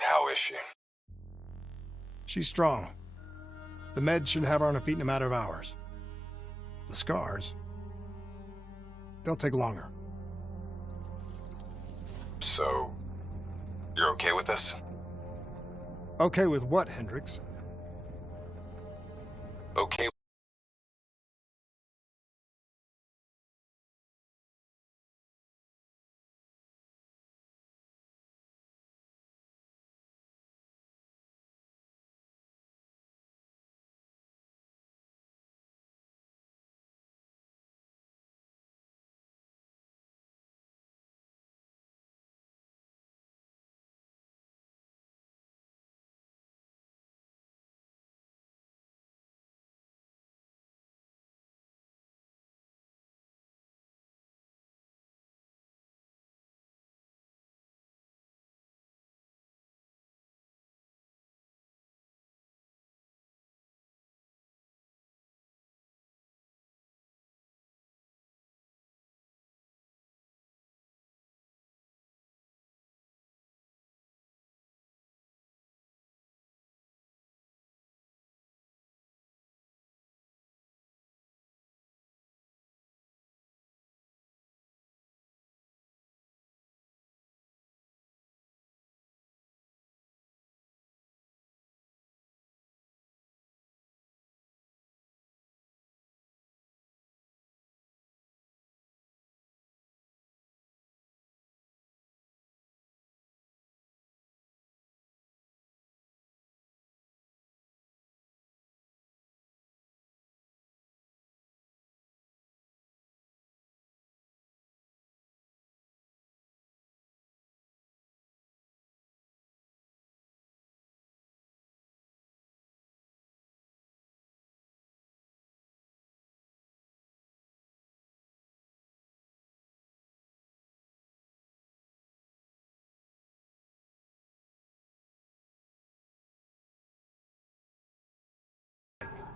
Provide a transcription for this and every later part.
How is she? She's strong. The meds should have her on her feet in a matter of hours. The scars, they'll take longer. So, you're okay with this? Okay with what, Hendricks? Okay.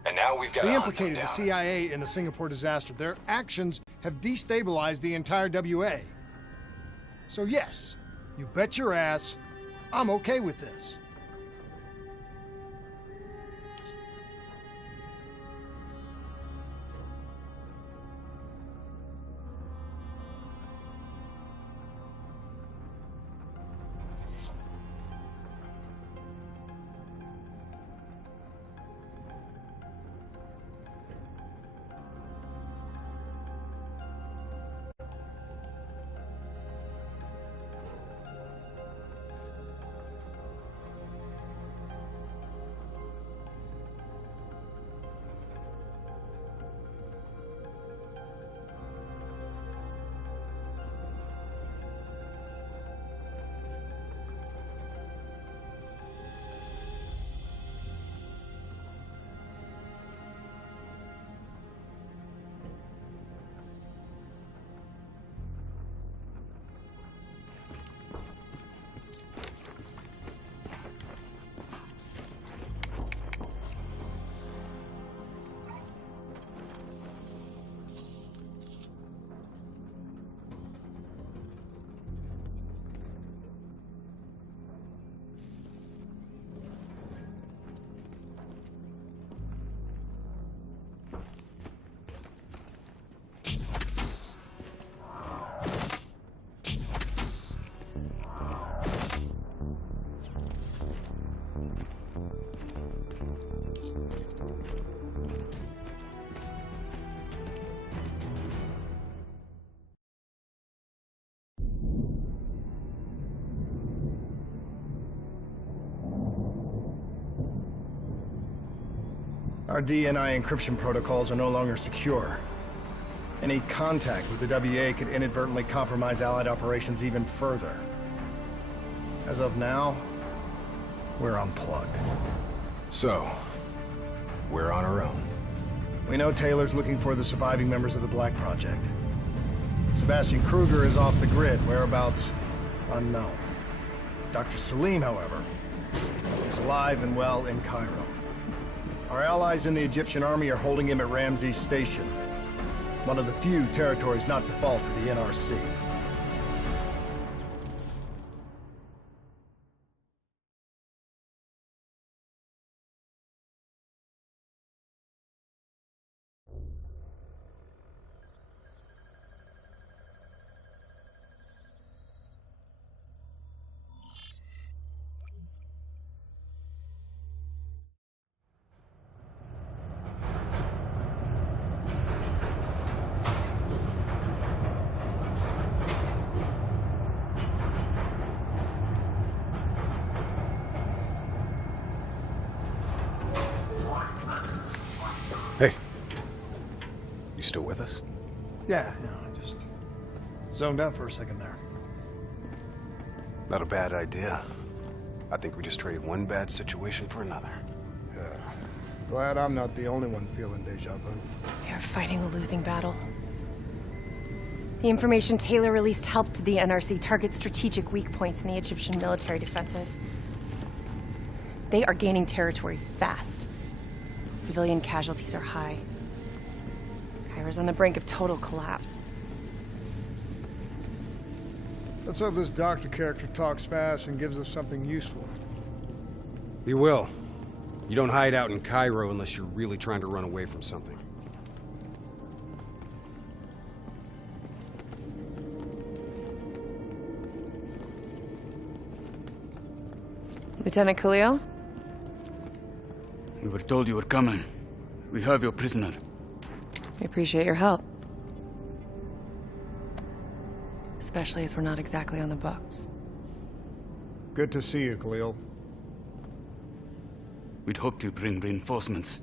And now we've got They to implicated the hunt them CIA in the Singapore disaster. Their actions have destabilized the entire WA. So yes, you bet your ass, I'm okay with this. Our DNI encryption protocols are no longer secure. Any contact with the WA could inadvertently compromise Allied operations even further. As of now, we're unplugged. So, we're on our own. We know Taylor's looking for the surviving members of the Black Project. Sebastian Kruger is off the grid, whereabouts unknown. Dr. Salim, however, is alive and well in Cairo. Our allies in the Egyptian army are holding him at Ramses Station, one of the few territories not default to the NRC. still with us? Yeah, I just zoned out for a second there. Not a bad idea. I think we just traded one bad situation for another. Yeah. Glad I'm not the only one feeling deja vu. We are fighting a losing battle. The information Taylor released helped the NRC target strategic weak points in the Egyptian military defenses. They are gaining territory fast. Civilian casualties are high. Cairo's on the brink of total collapse. Let's hope this doctor character talks fast and gives us something useful. He will. You don't hide out in Cairo unless you're really trying to run away from something. Lieutenant Khalil? We were told you were coming. We have your prisoner. We appreciate your help. Especially as we're not exactly on the books. Good to see you, Khalil. We'd hoped to bring reinforcements.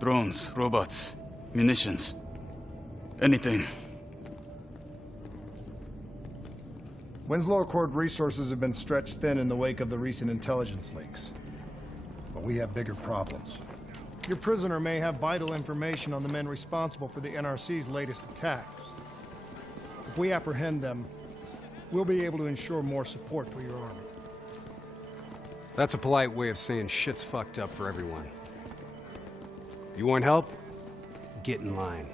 Drones, robots, munitions. Anything. Winslow Accord resources have been stretched thin in the wake of the recent intelligence leaks. But we have bigger problems. Your prisoner may have vital information on the men responsible for the NRC's latest attacks. If we apprehend them, we'll be able to ensure more support for your army. That's a polite way of saying shit's fucked up for everyone. You want help? Get in line.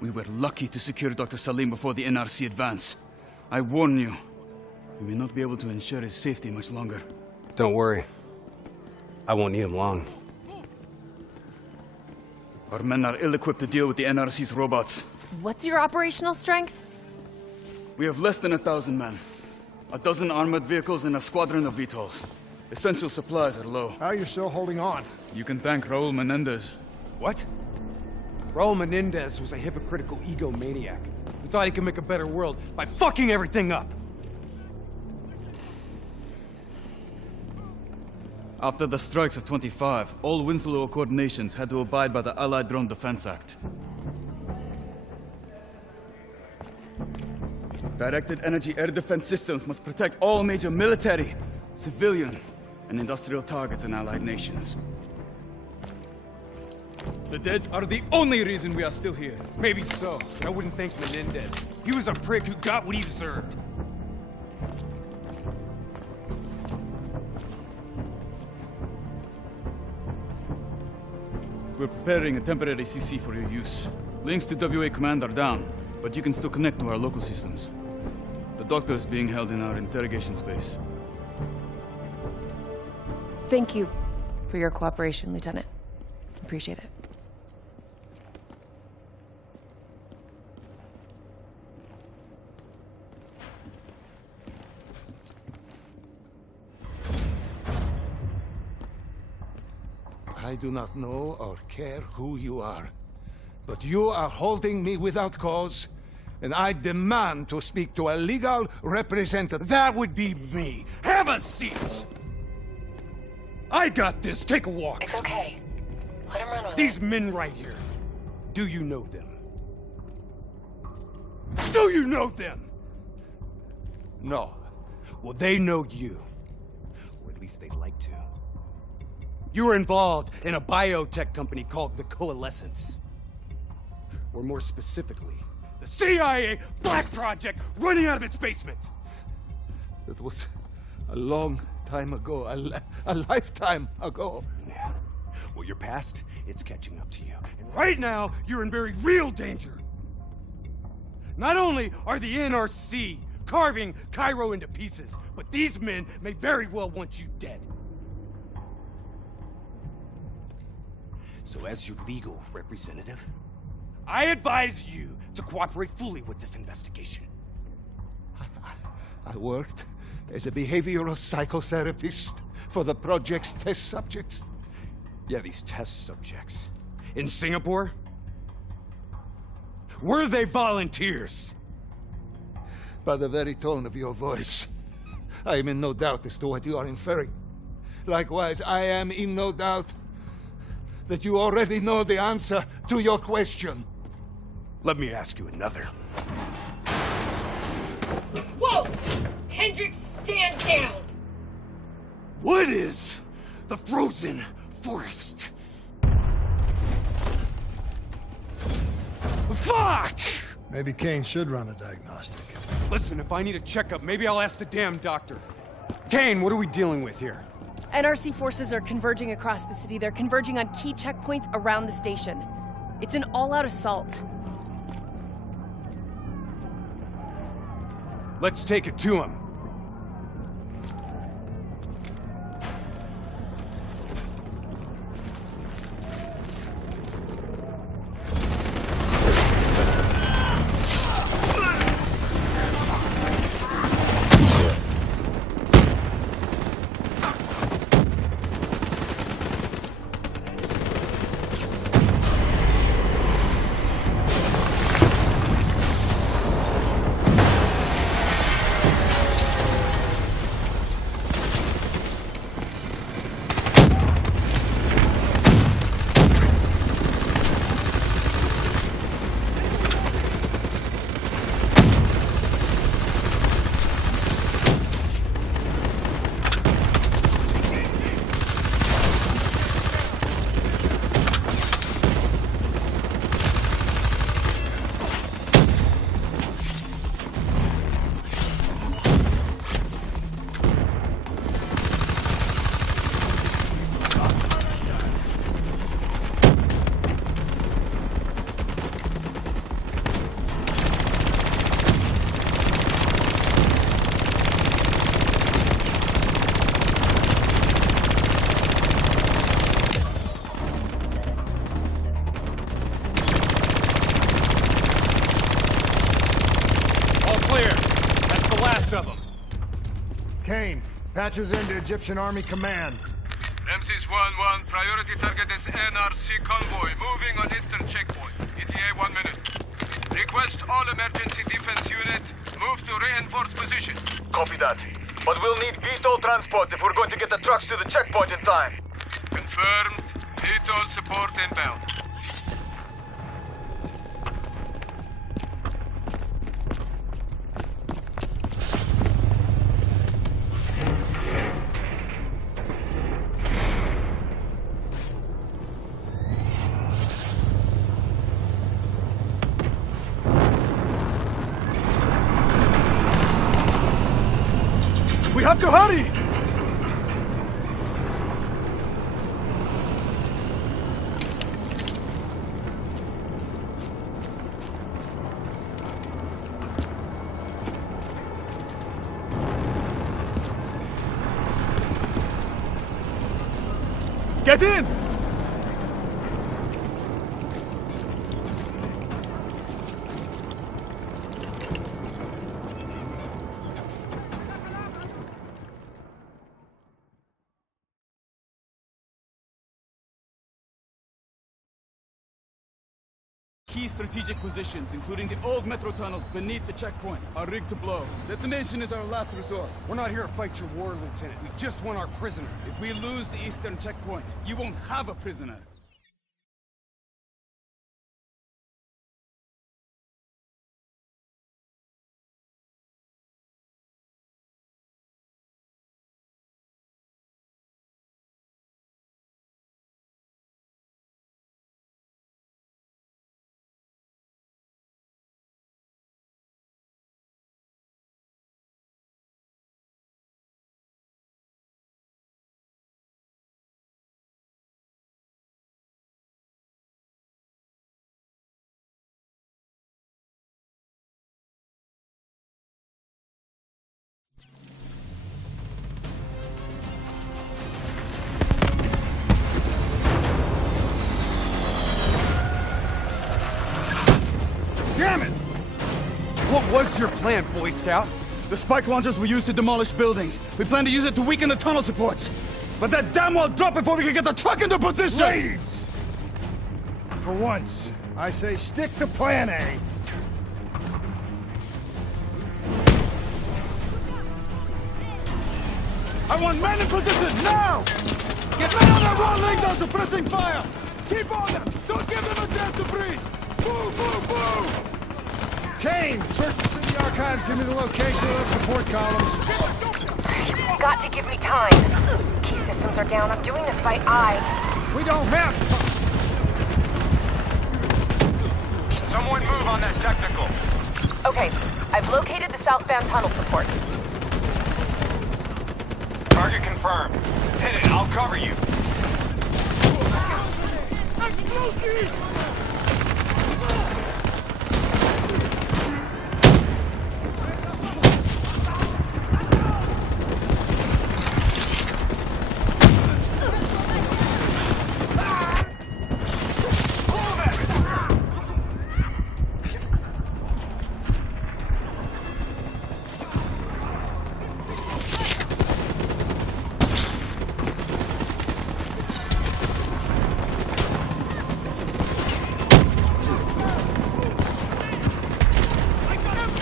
We were lucky to secure Dr. Salim before the NRC advance. I warn you, we may not be able to ensure his safety much longer. Don't worry. I won't need him long. Our men are ill-equipped to deal with the NRC's robots. What's your operational strength? We have less than 1,000 men. 12 armored vehicles and a squadron of VTOLs. Essential supplies are low. How you're still holding on? You can thank Raul Menendez. What? Raul Menendez was a hypocritical egomaniac who thought he could make a better world by fucking everything up. After the strikes of 25, all Winslow Accord nations had to abide by the Allied Drone Defense Act. Directed energy air defense systems must protect all major military, civilian, and industrial targets in Allied nations. The dead are the only reason we are still here. Maybe so. I wouldn't thank Menendez. He was a prick who got what he deserved. We're preparing a temporary CC for your use. Links to WA Command are down, but you can still connect to our local systems. The doctor is being held in our interrogation space. Thank you for your cooperation, Lieutenant. Appreciate it. I do not know or care who you are, but you are holding me without cause, and I demand to speak to a legal representative. That would be me. Have a seat! I got this. Take a walk. It's okay. Let him run with These men right here. Do you know them? Do you know them? No. Well, they know you. Or at least they'd like to. You were involved in a biotech company called the Coalescence. Or more specifically, the CIA Black Project running out of its basement. It was a long time ago, a lifetime ago. Yeah. Well, your past, it's catching up to you. And right now, you're in very real danger. Not only are the NRC carving Cairo into pieces, but these men may very well want you dead. So as your legal representative, I advise you to cooperate fully with this investigation. I worked as a behavioral psychotherapist for the project's test subjects. Yeah, these test subjects. In Singapore? Were they volunteers? By the very tone of your voice, I am in no doubt as to what you are inferring. Likewise, I am in no doubt that you already know the answer to your question. Let me ask you another. Whoa! Hendricks, stand down! What is the frozen forest? Fuck! Maybe Kane should run a diagnostic. Listen, if I need a checkup, maybe I'll ask the damn doctor. Kane, what are we dealing with here? NRC forces are converging across the city. They're converging on key checkpoints around the station. It's an all-out assault. Let's take it to him. Kane, patches into Egyptian Army Command. Ramses 1-1, priority target is NRC convoy, moving on eastern checkpoint. ETA 1 minute. Request all emergency defense units move to reinforced position. Copy that. But we'll need VTOL transports if we're going to get the trucks to the checkpoint in time. Confirmed. VTOL support inbound. We have to hurry! Get in! Key strategic positions, including the old metro tunnels beneath the checkpoint, are rigged to blow. Detonation is our last resort. We're not here to fight your war, Lieutenant. We just want our prisoner. If we lose the eastern checkpoint, you won't have a prisoner. Damn it! What was your plan, Boy Scout? The spike launchers were used to demolish buildings. We plan to use it to weaken the tunnel supports. But that damn well drop before we can get the truck into position! Ladies! For once, I say stick to plan A. I want men in position, now! Get men on their one leg now, suppressing fire! Keep on them! Don't give them a chance to breathe! Kane, search through the archives. Give me the location of those support columns. You've got to give me time. Key systems are down. I'm doing this by eye. We don't have... Someone move on that technical. Okay, I've located the southbound tunnel supports. Target confirmed. Hit it, I'll cover you.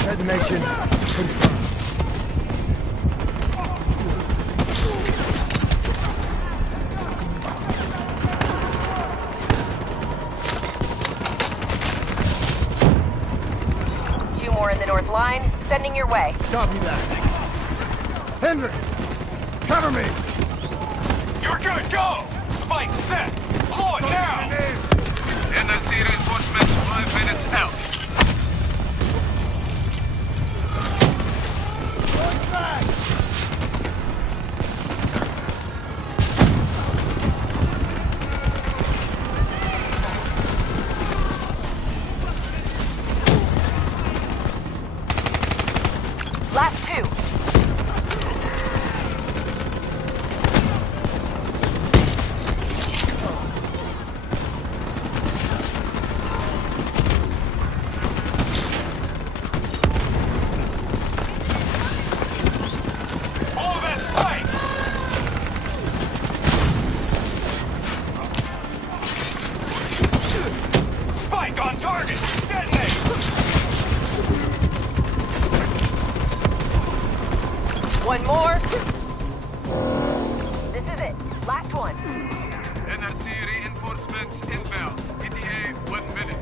Detonation confirmed. Two more in the north line, sending your way. Copy that. Hendrick, cover me. You're good, go! Spike set! Blow it now! NRC reinforcements 5 minutes out. Last two. All of that spike! Spike on target! Detonate! One more. This is it. Last one. NRC reinforcements inbound. ETA 1 minute.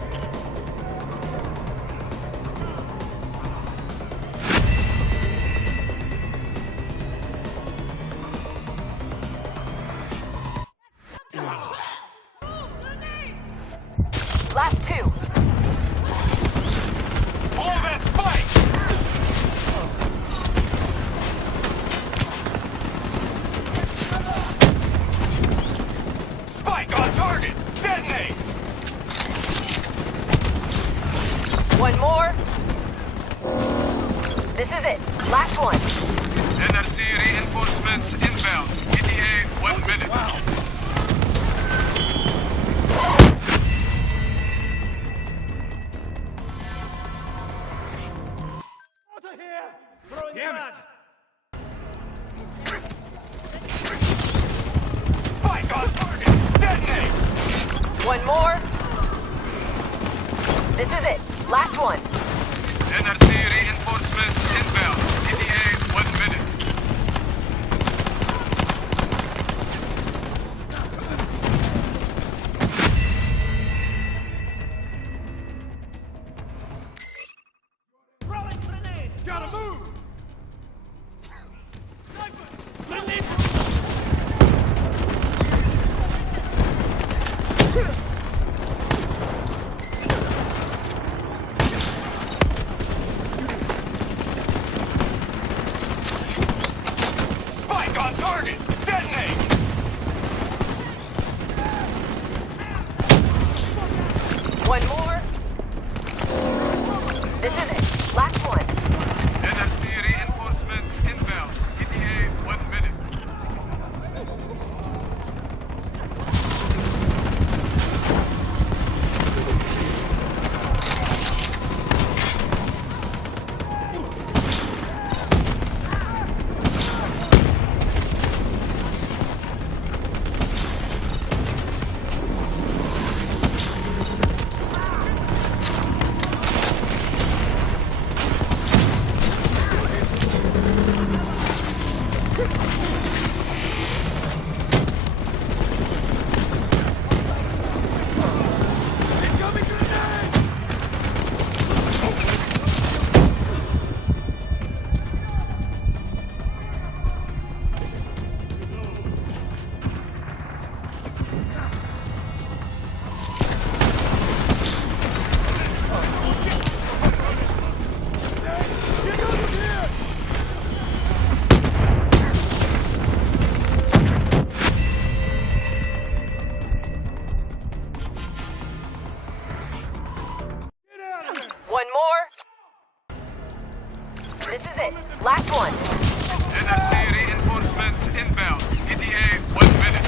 Last two. All of that spike! Spike on target! Detonate! One more. This is it. Last one. NRC reinforcements inbound. ETA 1 minute. Spike on target! Detonate! One more. This is it. Last one. NRC reinforcements inbound. ETA 1 minute. Gotta move! Spike on target! Detonate! One more. This is it. Last one. NRC reinforcements inbound. ETA 1 This is it. Last one. NRC reinforcements inbound. ETA 1 minute.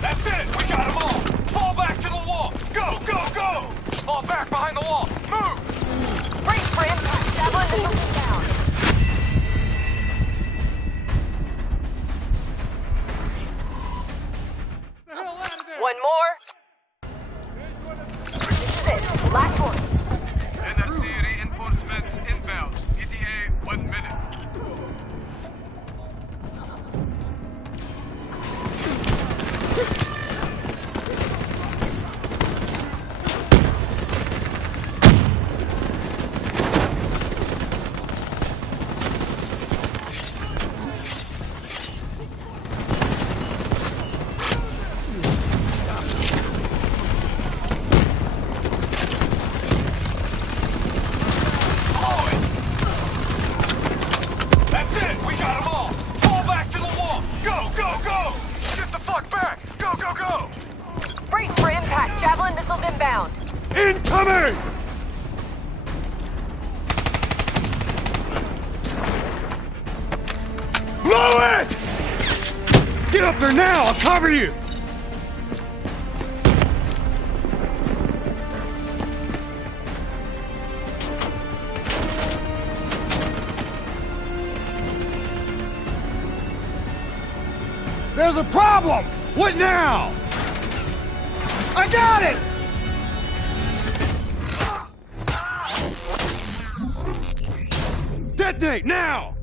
That's it! We got them all! Fall back to the wall! Go, go, go! Fall back behind the wall! Move! Brace for impact. Javelin missiles down. One more. This is it. Last one. NRC reinforcements inbound. ETA 1 minute. That's it! We got them all! Fall back to the wall! Go, go, go! Get the fuck back! Go, go, go! Brace for impact. Javelin missiles inbound. Incoming! Blow it! Get up there now! I'll cover you! There's a problem! What now? I got it! Detonate now!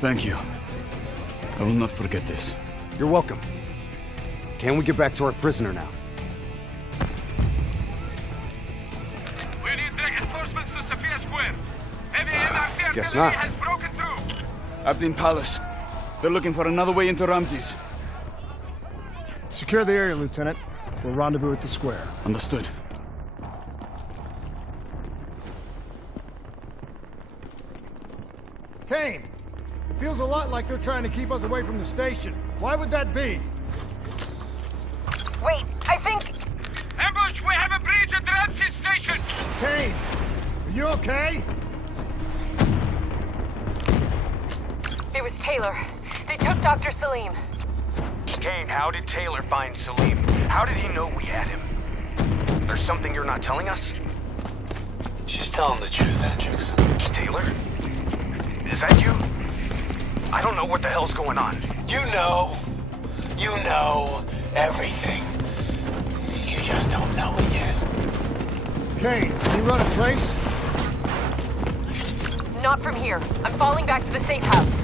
Thank you. I will not forget this. You're welcome. Can we get back to our prisoner now? We need reinforcements to Sophia Square. Heavy NRC guess artillery not. has broken through. Abdin Palace. They're looking for another way into Ramses. Secure the area, Lieutenant. We'll rendezvous at the square. Understood. Kane! Feels a lot like they're trying to keep us away from the station. Why would that be? Wait, I think... Ambush! We have a breach at Ramses Station! Kane! Are you okay? It was Taylor. They took Dr. Salim. Kane, how did Taylor find Salim? How did he know we had him? There's something you're not telling us? She's telling the truth, Hendricks. Taylor? Is that you? I don't know what the hell's going on. You know everything. You just don't know it yet. Kane, can you run a trace? Not from here. I'm falling back to the safe house.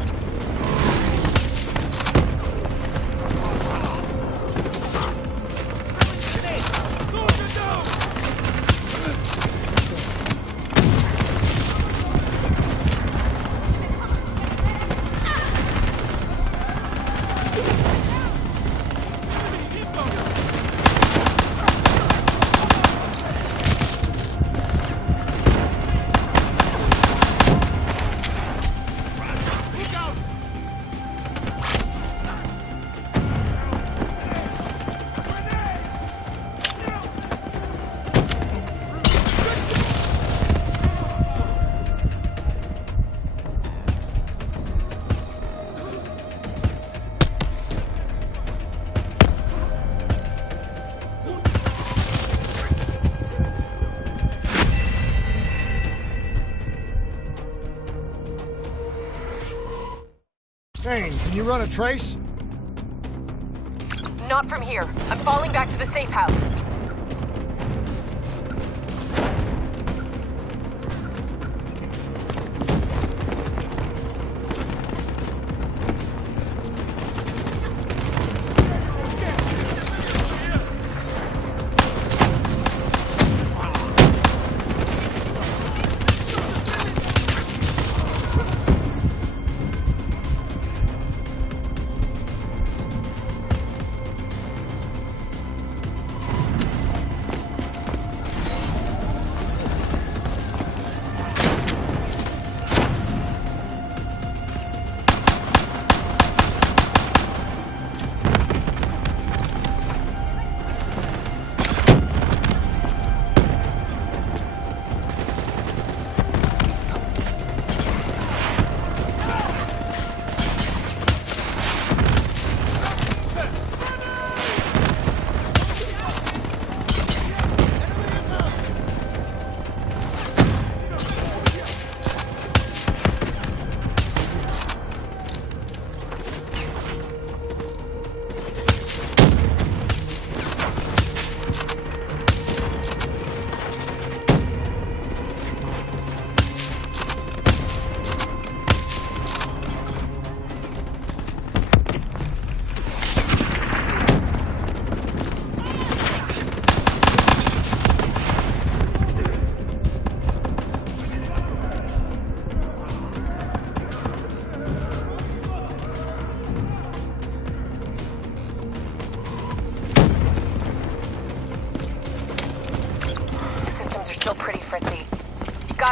Kane, can you run a trace? Not from here. I'm falling back to the safe house.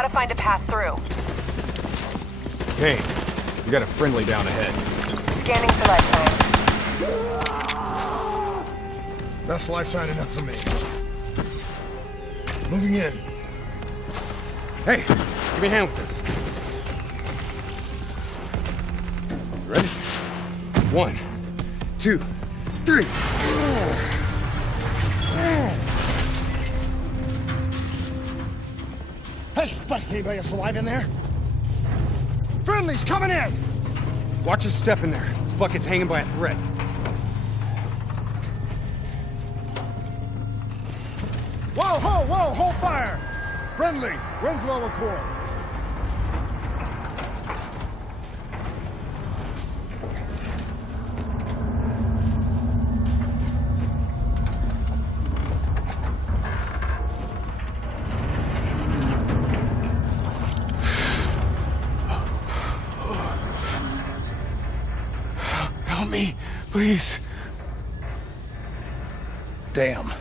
gotta find a path through. Hey, we got a friendly down ahead. Scanning for life signs. That's life sign enough for me. Moving in. Hey, give me a hand with this. Ready? 1, 2, 3. Hey, buddy, anybody else alive in there? Friendly's coming in! Watch your step in there. This bucket's hanging by a thread. Whoa, whoa, whoa, hold fire! Friendly, runs low core. Help me, please. Damn.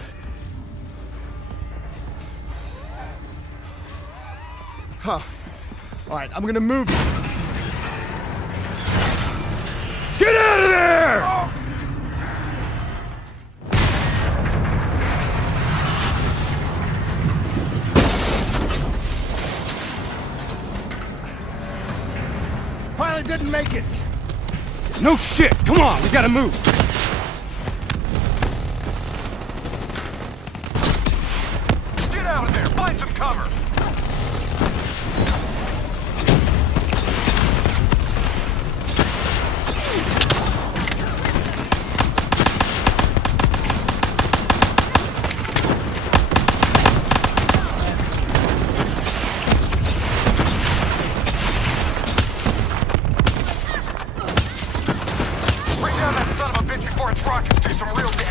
Huh. All right, I'm gonna move. Get out of there! Pilot didn't make it. No shit! Come on, we gotta move! Get out of there! Find some cover! Bring down that son of a bitch before its rockets do some real damage!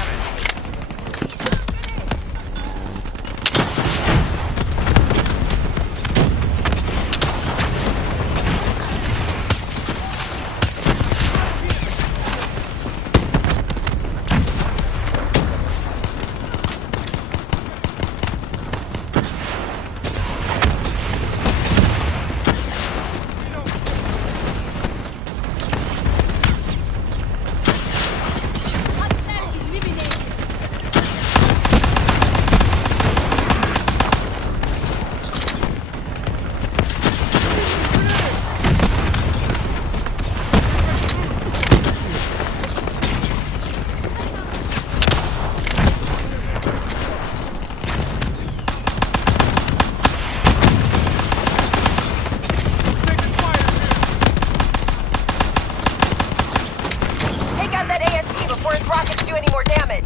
Take out that ASP before its rockets do any more damage.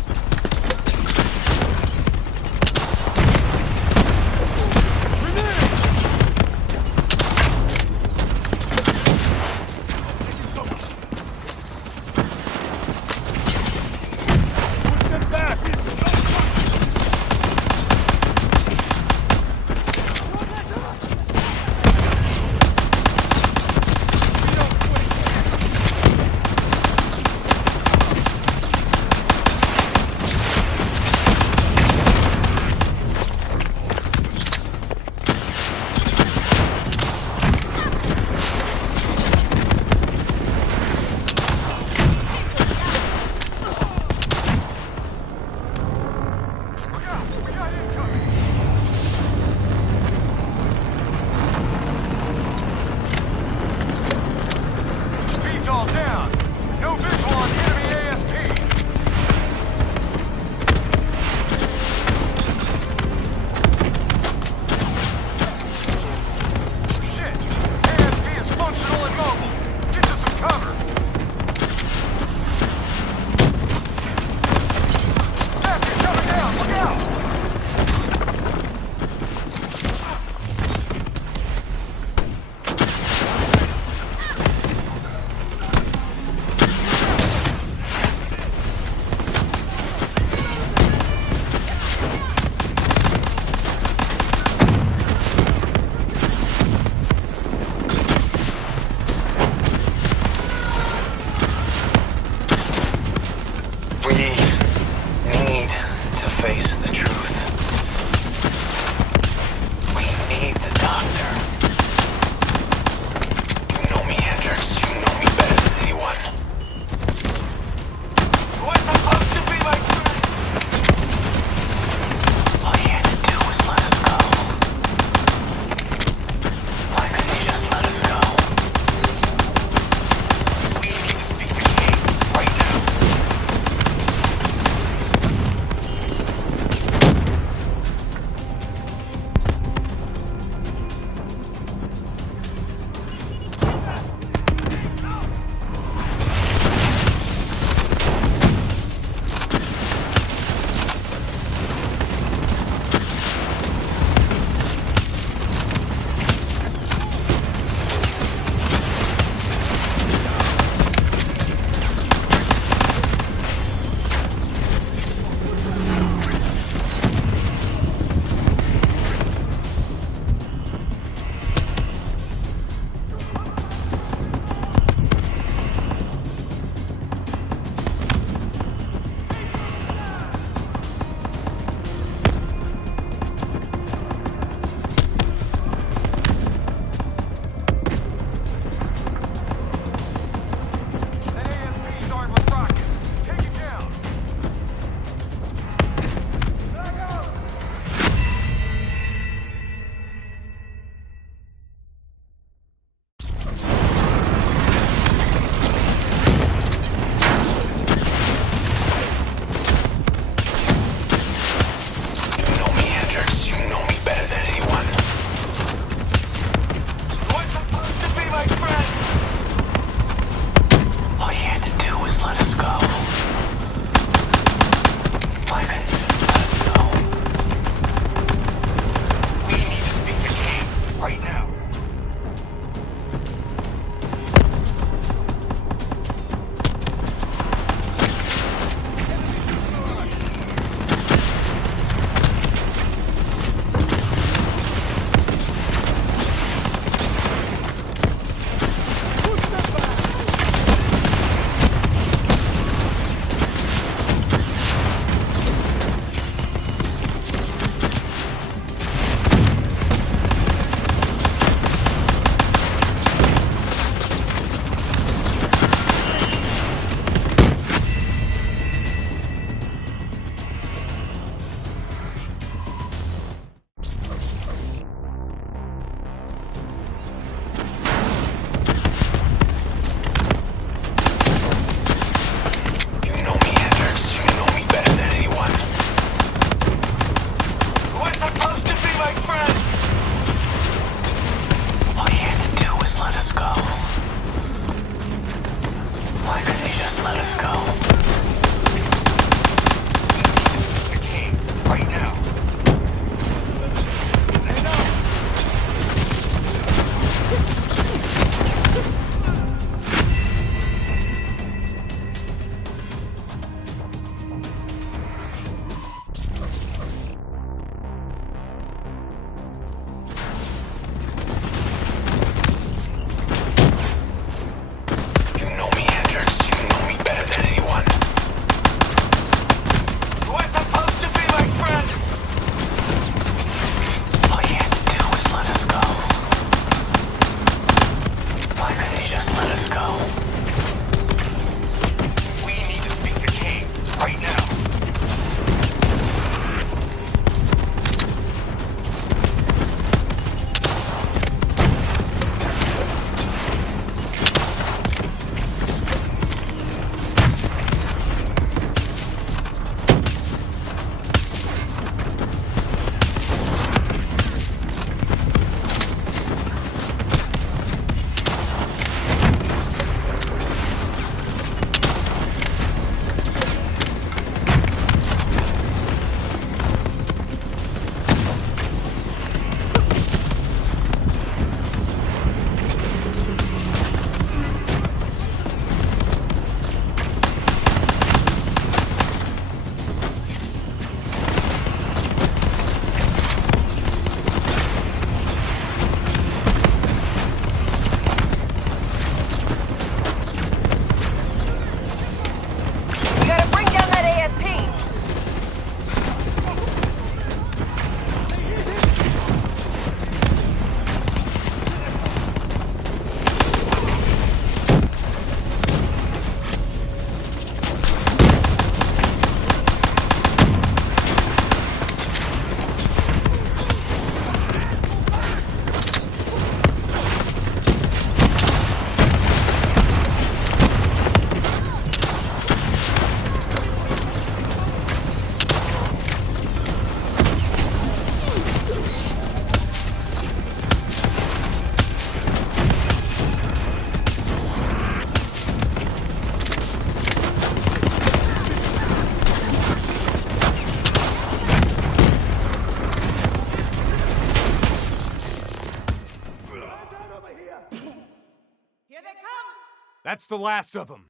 That's the last of them.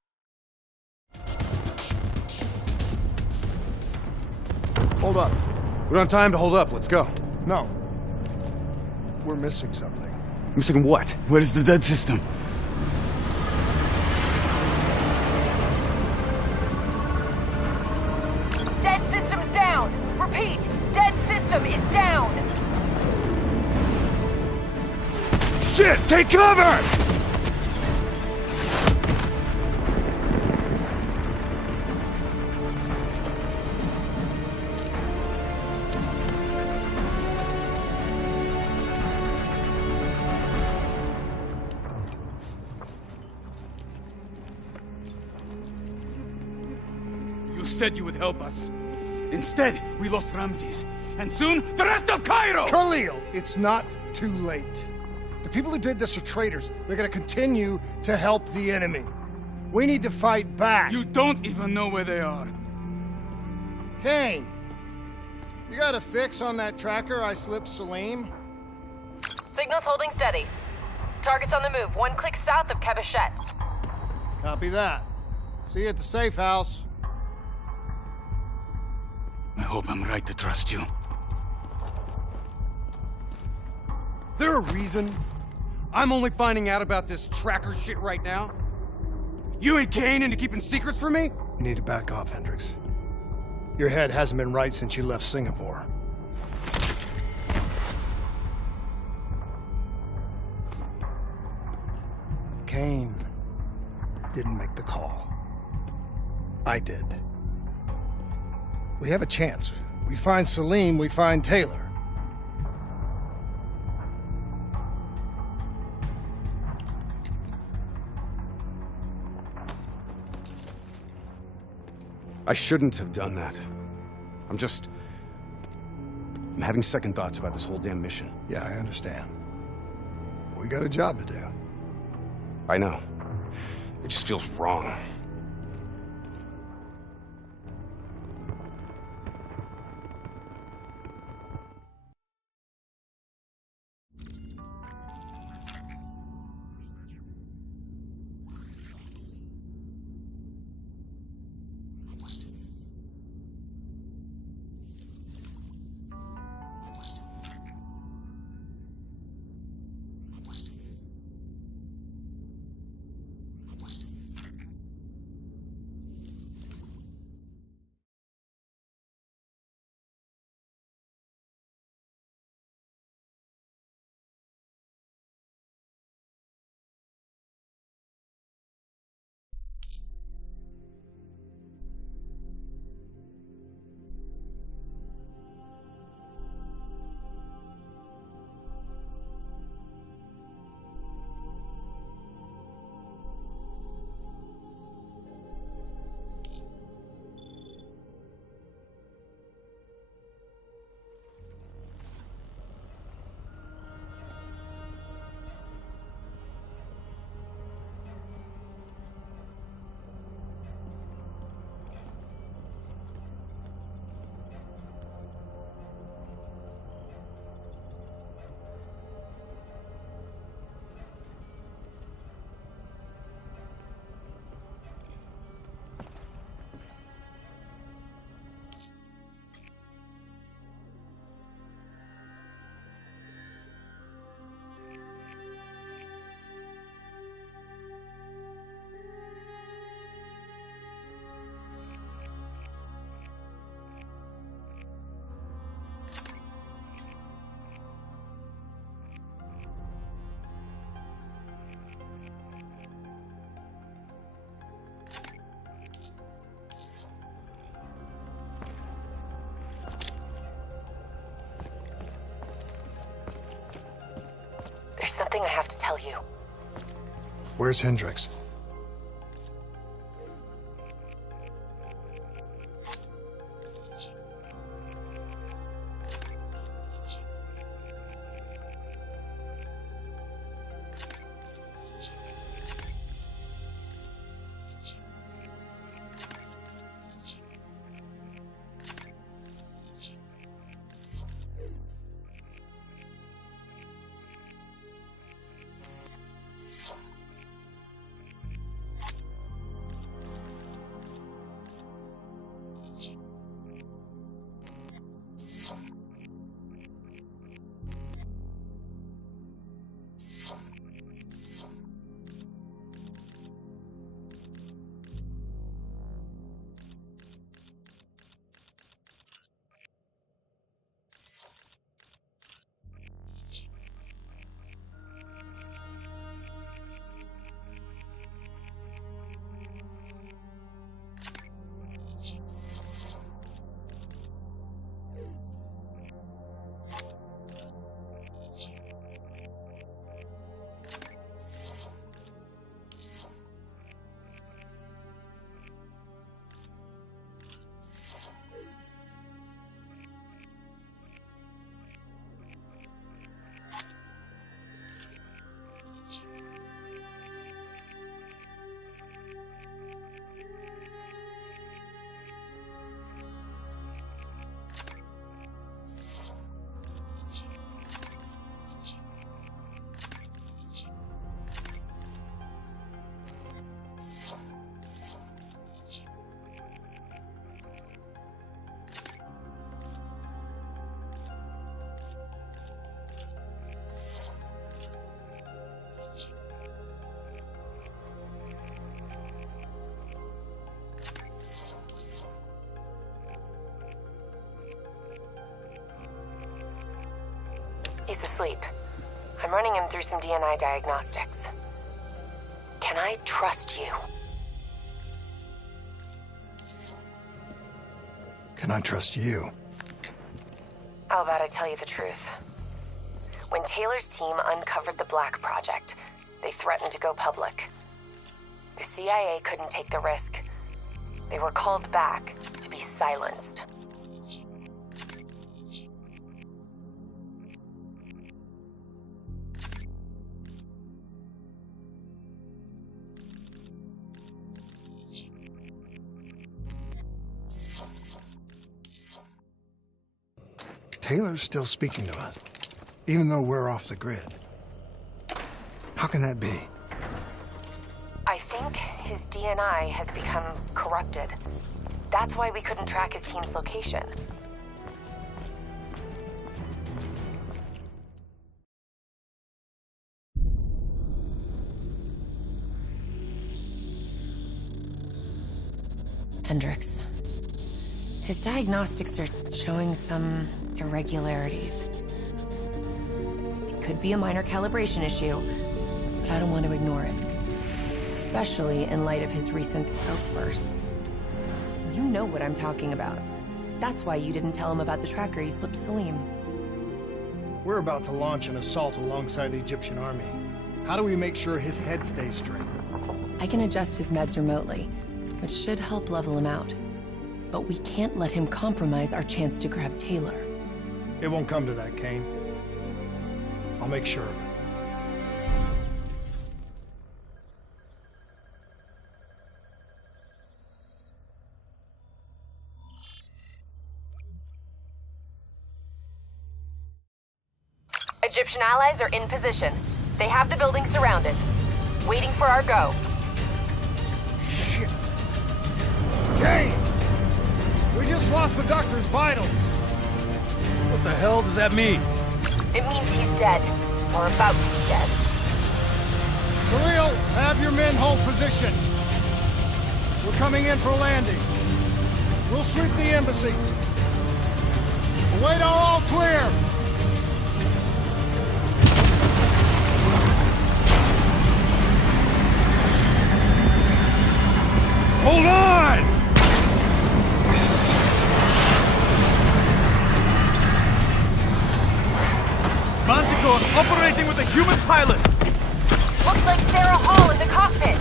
Hold up. We don't have time to hold up. Let's go. No. We're missing something. Missing what? Where is the dead system? Dead system's down! Repeat, dead system is down! Shit! Take cover! You said you would help us. Instead, we lost Ramses. And soon, the rest of Cairo! Khalil, it's not too late. The people who did this are traitors. They're gonna continue to help the enemy. We need to fight back. You don't even know where they are. Kane, you got a fix on that tracker I slipped Salim? Signal's holding steady. Target's on the move, 1 click south of Cabochette. Copy that. See you at the safe house. I hope I'm right to trust you. There a reason I'm only finding out about this tracker shit right now? You and Kane into keeping secrets from me? You need to back off, Hendricks. Your head hasn't been right since you left Singapore. Kane didn't make the call. I did. We have a chance. We find Salim, we find Taylor. I shouldn't have done that. I'm having second thoughts about this whole damn mission. Yeah, I understand. We got a job to do. I know. It just feels wrong. There's something I have to tell you. Where's Hendricks? asleep. I'm running him through some DNI diagnostics. Can I trust you? Can I trust you? How about I tell you the truth? When Taylor's team uncovered the Black Project, they threatened to go public. The CIA couldn't take the risk. They were called back to be silenced. Taylor's still speaking to us, even though we're off the grid. How can that be? I think his DNI has become corrupted. That's why we couldn't track his team's location. Hendricks. His diagnostics are showing some irregularities. It could be a minor calibration issue, but I don't want to ignore it. Especially in light of his recent outbursts. You know what I'm talking about. That's why you didn't tell him about the tracker he slipped Salim. We're about to launch an assault alongside the Egyptian army. How do we make sure his head stays straight? I can adjust his meds remotely, which should help level him out. But we can't let him compromise our chance to grab Taylor. It won't come to that, Kane. I'll make sure of it. Egyptian allies are in position. They have the building surrounded. Waiting for our go. Shit. Kane! We just lost the doctor's vitals. What the hell does that mean? It means he's dead. Or about to be dead. Khalil, have your men hold position. We're coming in for landing. We'll sweep the embassy. Await all clear. Hold on! Manticore is operating with a human pilot! Looks like Sarah Hall in the cockpit!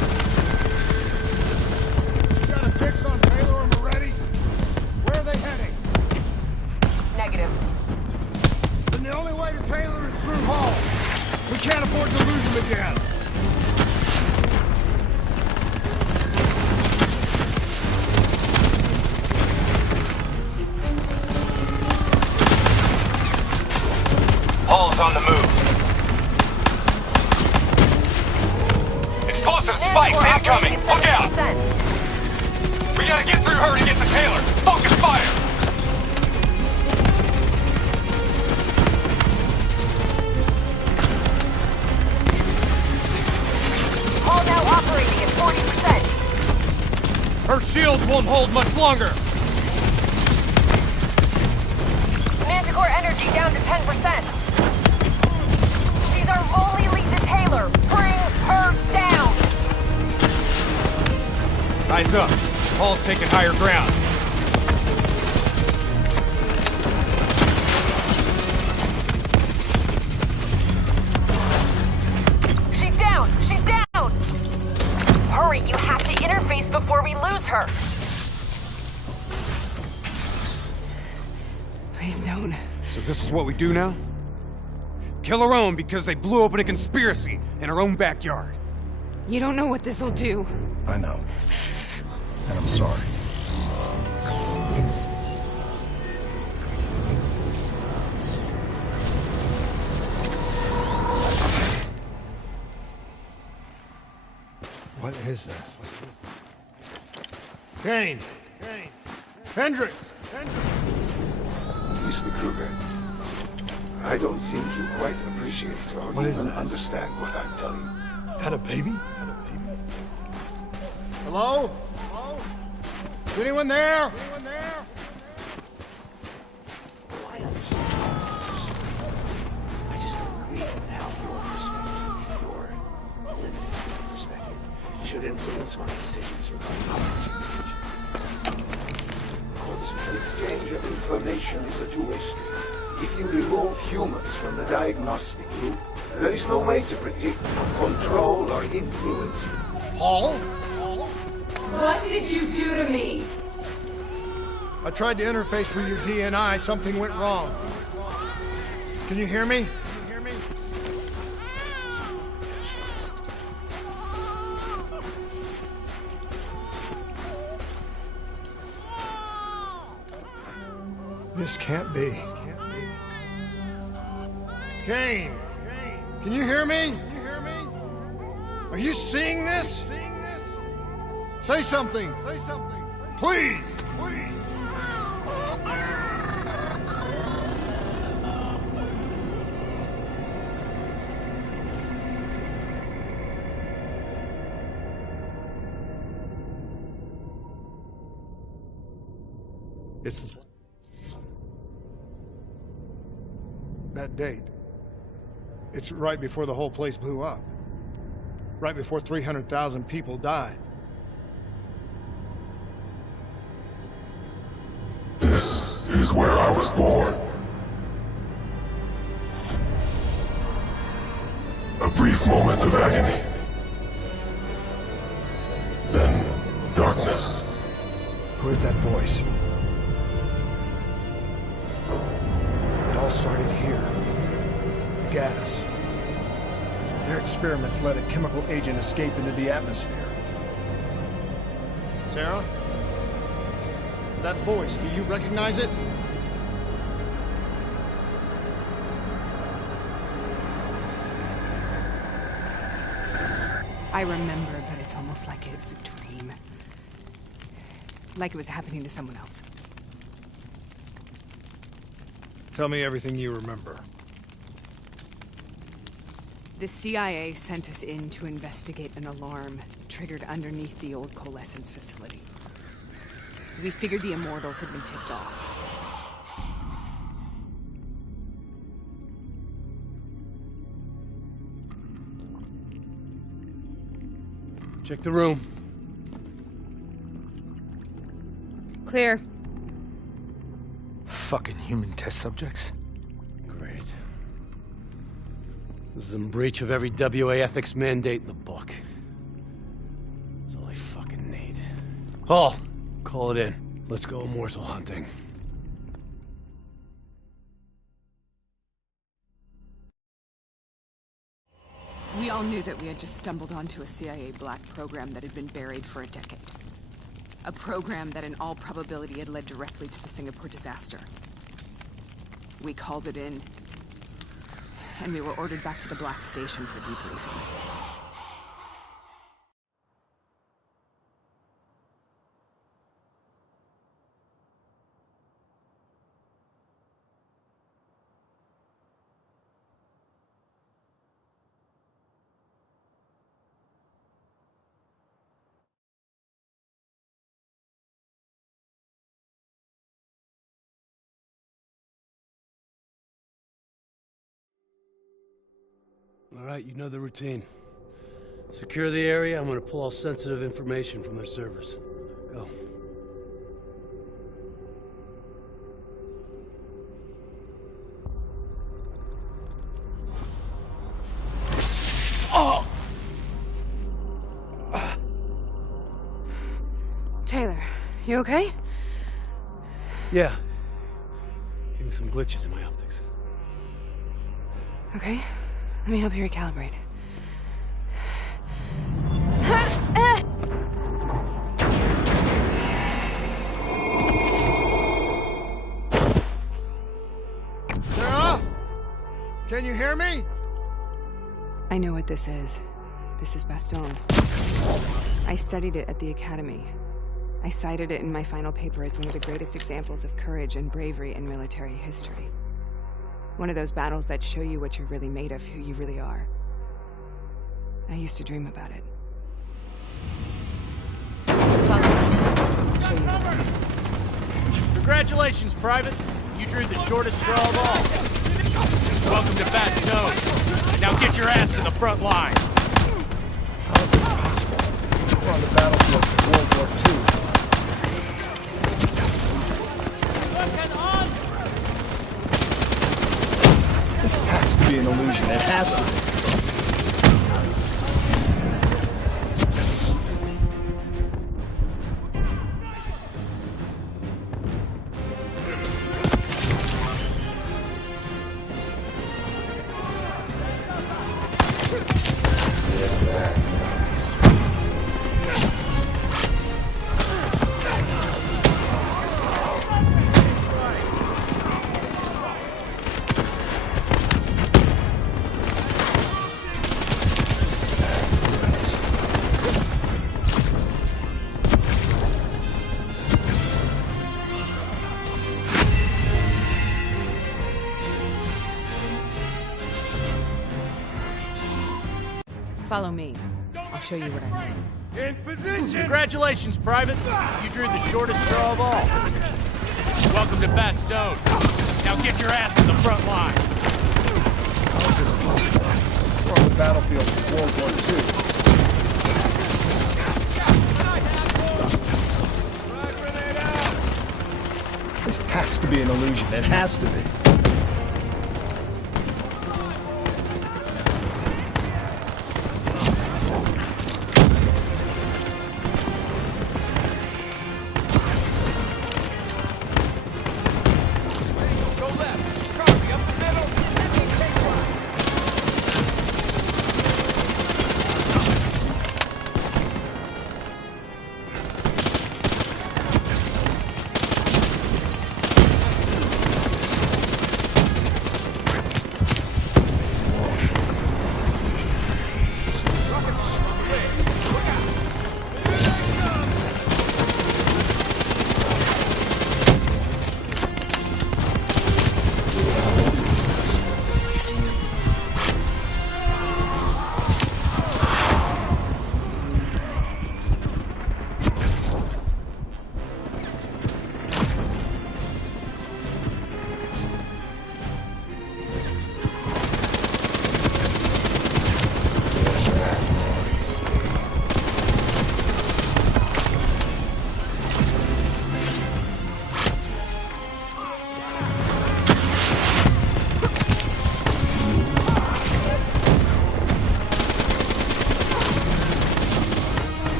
You got a fix on Taylor and Moretti? Where are they heading? Negative. Then the only way to Taylor is through Hall. We can't afford to lose him again. Hall's on the move. Explosive spikes incoming! Look out! We gotta get through her to get to Taylor! Focus fire! Hall now operating at 40%. Her shields won't hold much longer! Manticore energy down to 10%. She's our only lead to Taylor. Bring her down. Eyes up. Hall's taking higher ground. She's down. She's down. Hurry, you have to interface before we lose her. Please don't. So this is what we do now? Kill our own because they blew open a conspiracy in our own backyard. You don't know what this'll do. I know. And I'm sorry. What is this? Kane! Hendricks! Mr. Kruger, I don't think you quite appreciate or What is even that? understand what I'm telling you. Is that a baby? Hello? Is anyone there? I just should influence my decisions regarding operations. Of course, an exchange of information is a two-way street. If you remove humans from the diagnostic loop, there is no way to predict, control, or influence. Paul? What did you do to me? I tried to interface with your DNI. Something went wrong. Can you hear me? This can't be. Kane! Can you hear me? Are you seeing this? Say something! Please! It's that date. It's right before the whole place blew up. Right before 300,000 people died. This is where I was born. A brief moment of agony. Then darkness. Who is that voice? It all started here. The gas. Their experiments let a chemical agent escape into the atmosphere. Sarah? That voice, do you recognize it? I remember, but it's almost like it was a dream. Like it was happening to someone else. Tell me everything you remember. The CIA sent us in to investigate an alarm triggered underneath the old coalescence facility. We figured the Immortals had been tipped off. Check the room. Clear. Fucking human test subjects. Great. This is in breach of every WA ethics mandate in the book. That's all I fucking need. Hall, call it in. Let's go immortal hunting. We all knew that we had just stumbled onto a CIA black program that had been buried for a decade. A program that in all probability had led directly to the Singapore disaster. We called it in, and we were ordered back to the Black Station for debriefing. All right, you know the routine. Secure the area. I'm gonna pull all sensitive information from their servers. Go. Oh! Taylor, you okay? Yeah. Getting some glitches in my optics. Okay. Let me help you recalibrate. Sarah? Can you hear me? I know what this is. This is Baston. I studied it at the Academy. I cited it in my final paper as one of the greatest examples of courage and bravery in military history. One of those battles that show you what you're really made of, who you really are. I used to dream about it. I'll show you. Congratulations, Private. You drew the shortest straw of all. Welcome to Baston. Now get your ass to the front line. How is this possible? We're on the battlefield of World War II. This has to be an illusion. It has to be. Follow me. I'll show you what I mean. In position! Congratulations, Private. You drew the shortest straw of all. Welcome to Bastogne. Now get your ass to the front line. How is this possible? We're on the battlefield of World War II. This has to be an illusion. It has to be.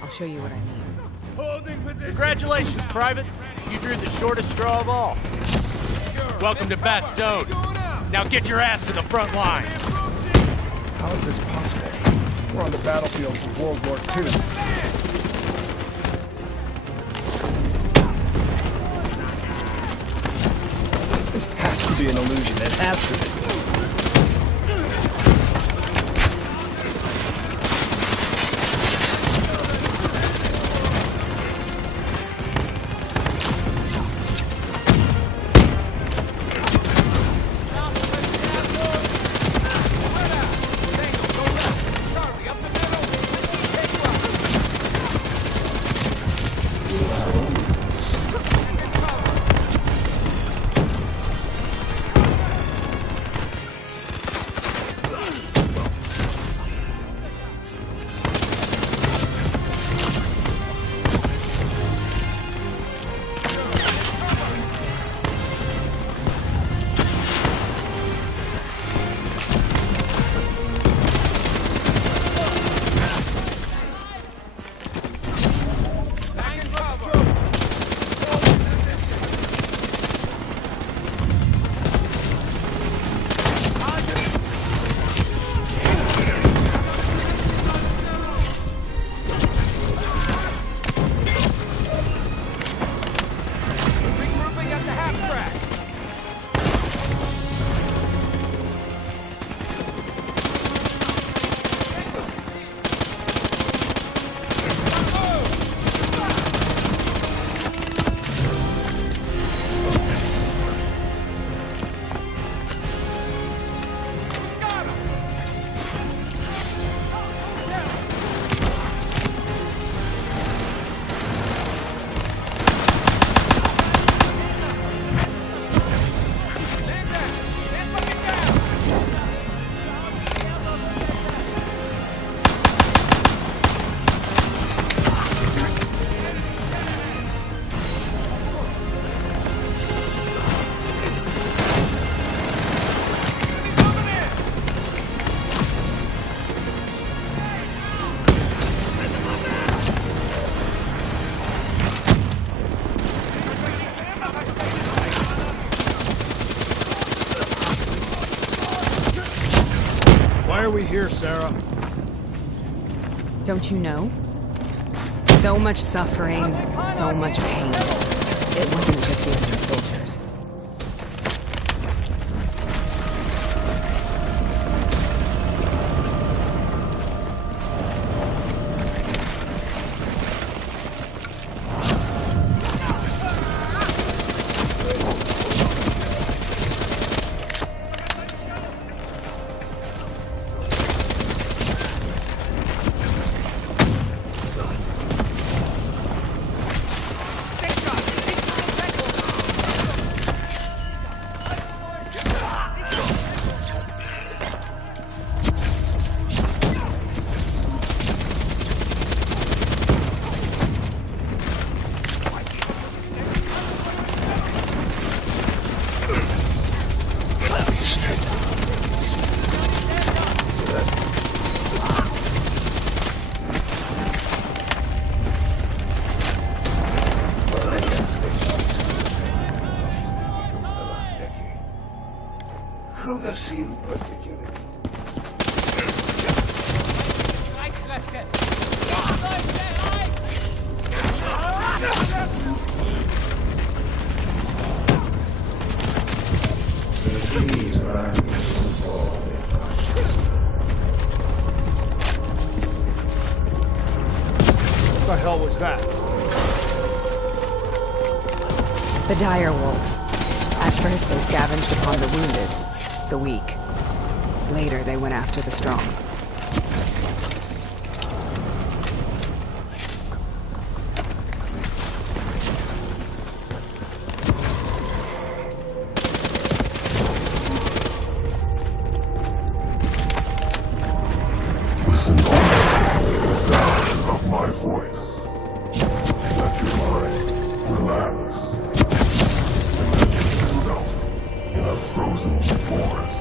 I'll show you what I mean. Holding position. Congratulations, Private. You drew the shortest straw of all. Welcome to Bastogne. Now get your ass to the front line. How is this possible? We're on the battlefield of World War II. This has to be an illusion. It has to be. are we here, Sarah? Don't you know? So much suffering, so much pain. It wasn't just the enemy soldiers. Kruger seemed particular. What the hell was that? The dire wolves. At first they scavenged upon the wounded, the weak. Later they went after the strong. Listen to the sound of my voice. Let your mind relax. Imagine yourself in a frozen forest.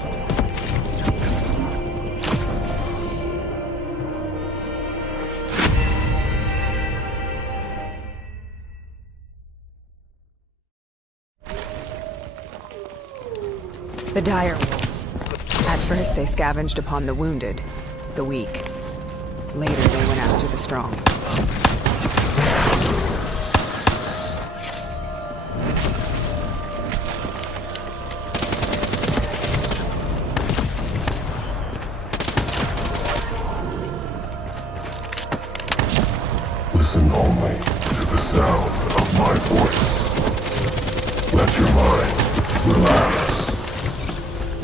The dire wolves. At first they scavenged upon the wounded, the weak. Later they went after the strong. Listen only to the sound of my voice. Let your mind relax.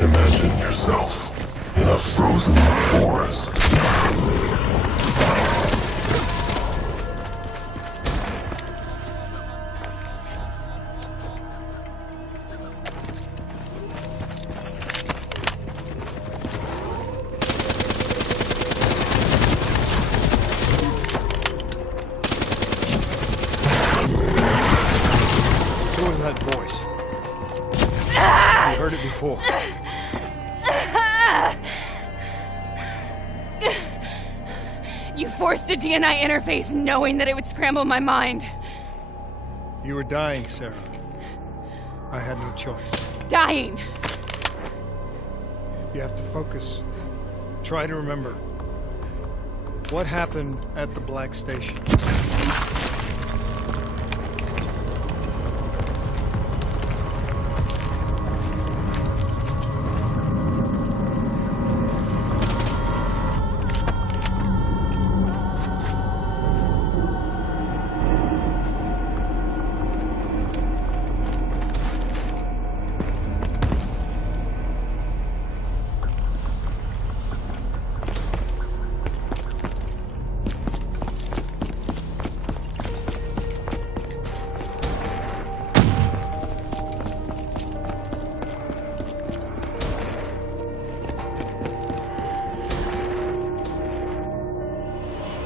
Imagine yourself in a frozen forest. Who was that voice? I heard it before. You forced a DNI interface knowing that it would scramble my mind. You were dying, Sarah. I had no choice. Dying. You have to focus. Try to remember. What happened at the Black Station?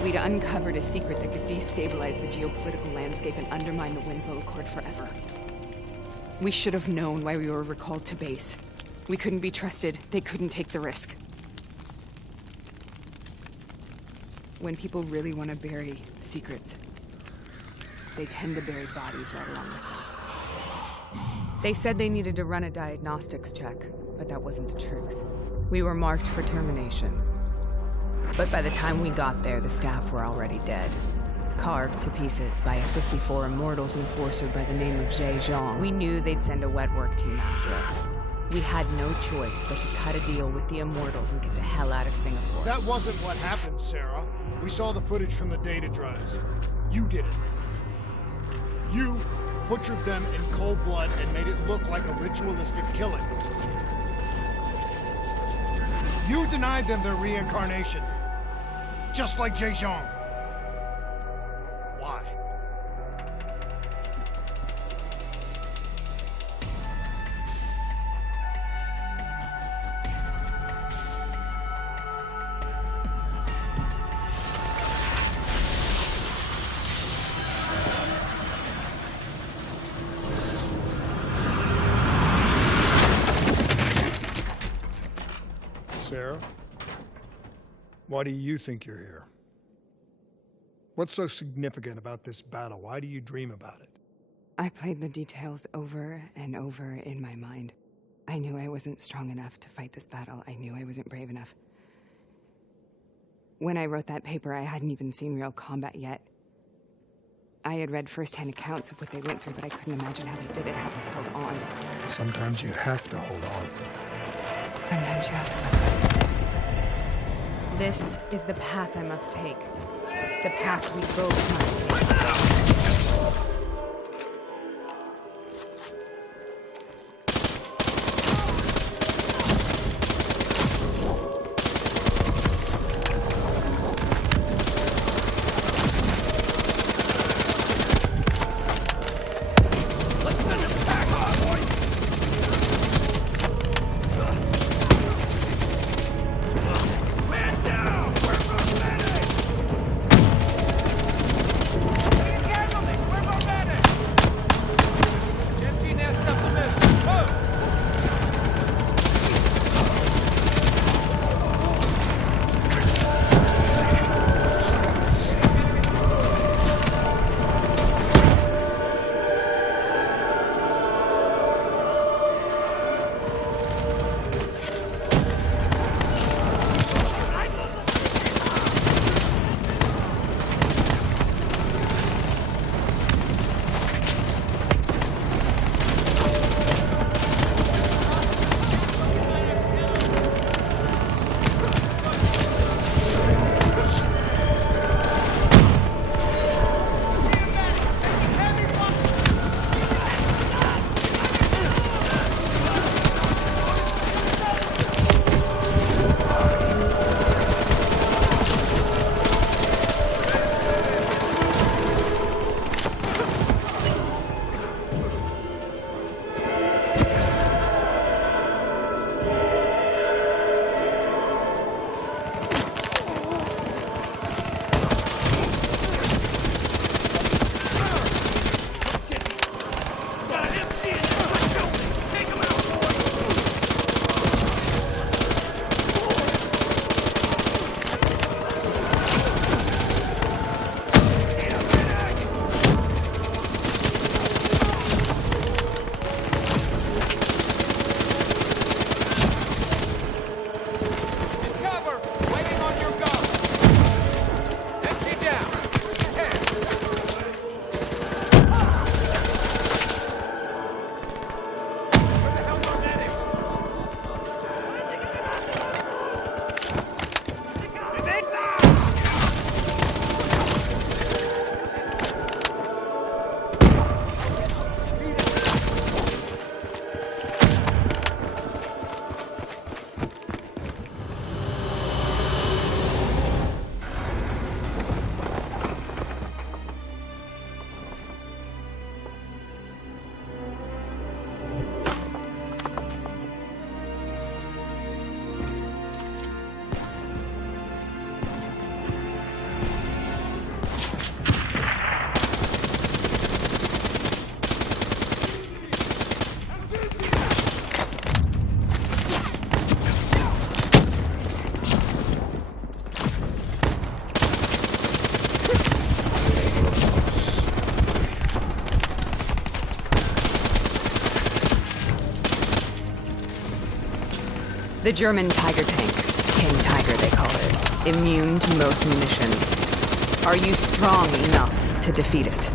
We'd uncovered a secret that could destabilize the geopolitical landscape and undermine the Winslow Accord forever. We should have known why we were recalled to base. We couldn't be trusted. They couldn't take the risk. When people really want to bury secrets, they tend to bury bodies right along with them. They said they needed to run a diagnostics check, but that wasn't the truth. We were marked for termination. But by the time we got there, the staff were already dead. Carved to pieces by a 54 Immortals enforcer by the name of Jay Zhang. We knew they'd send a wet work team after us. We had no choice but to cut a deal with the Immortals and get the hell out of Singapore. That wasn't what happened, Sarah. We saw the footage from the data drives. You did it. You butchered them in cold blood and made it look like a ritualistic killing. You denied them their reincarnation. Just like Jay Zhang. Why? Sarah, why do you think you're here? What's so significant about this battle? Why do you dream about it? I played the details over and over in my mind. I knew I wasn't strong enough to fight this battle. I knew I wasn't brave enough. When I wrote that paper, I hadn't even seen real combat yet. I had read first-hand accounts of what they went through, but I couldn't imagine how they did it, how they held on. Sometimes you have to hold on. Sometimes you have to let go. This is the path I must take. The path we both must take. The German Tiger tank. King Tiger, they call it. Immune to most munitions. Are you strong enough to defeat it?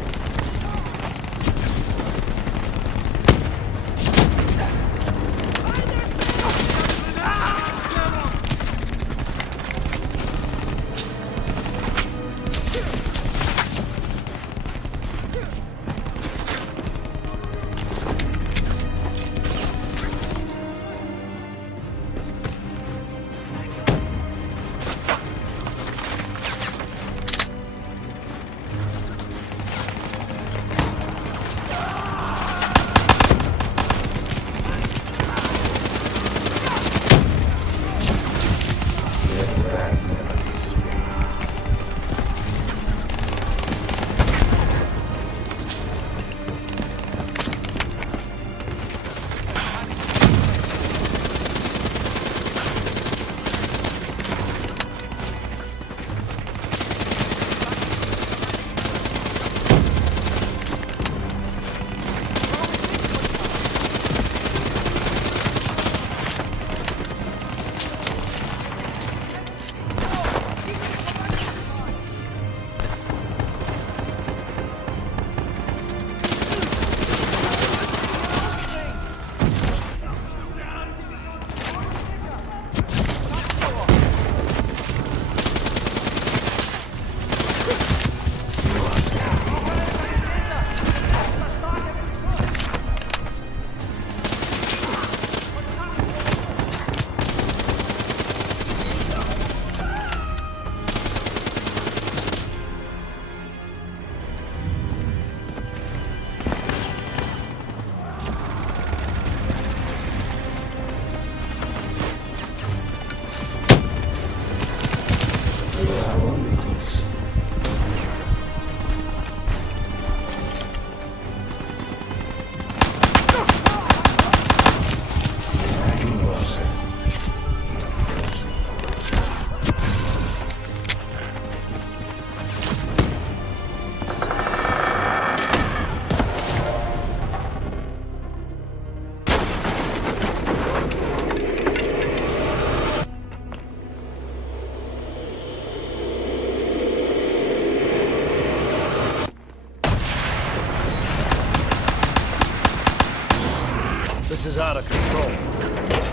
This is out of control.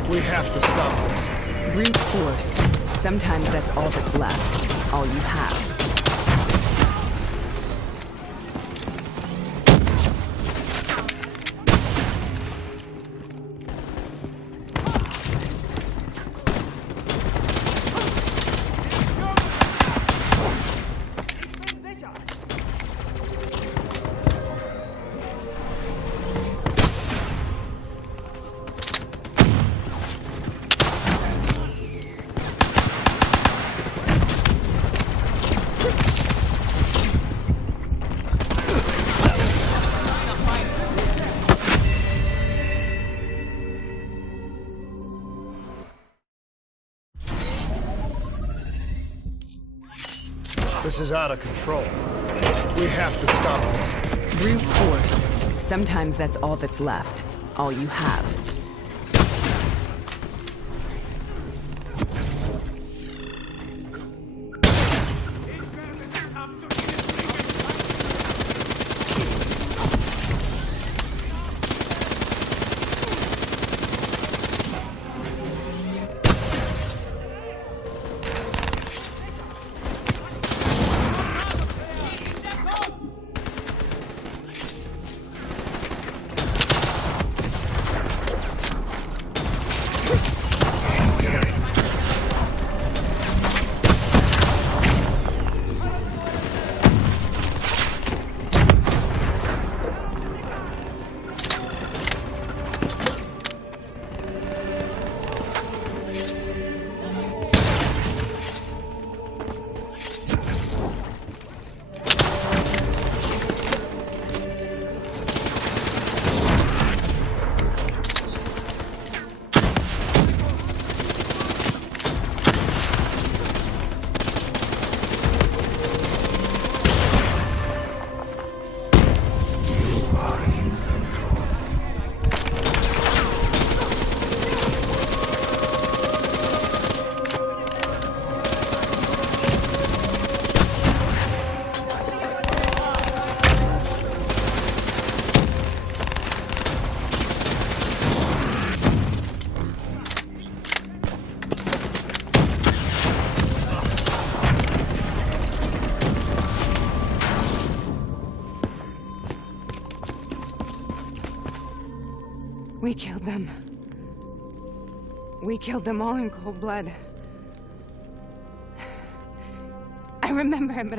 We have to stop this. Brute force. Sometimes that's all that's left. All you have. This is out of control. We have to stop this. Brute force. Sometimes that's all that's left. All you have. We killed them. We killed them all in cold blood. I remember it, but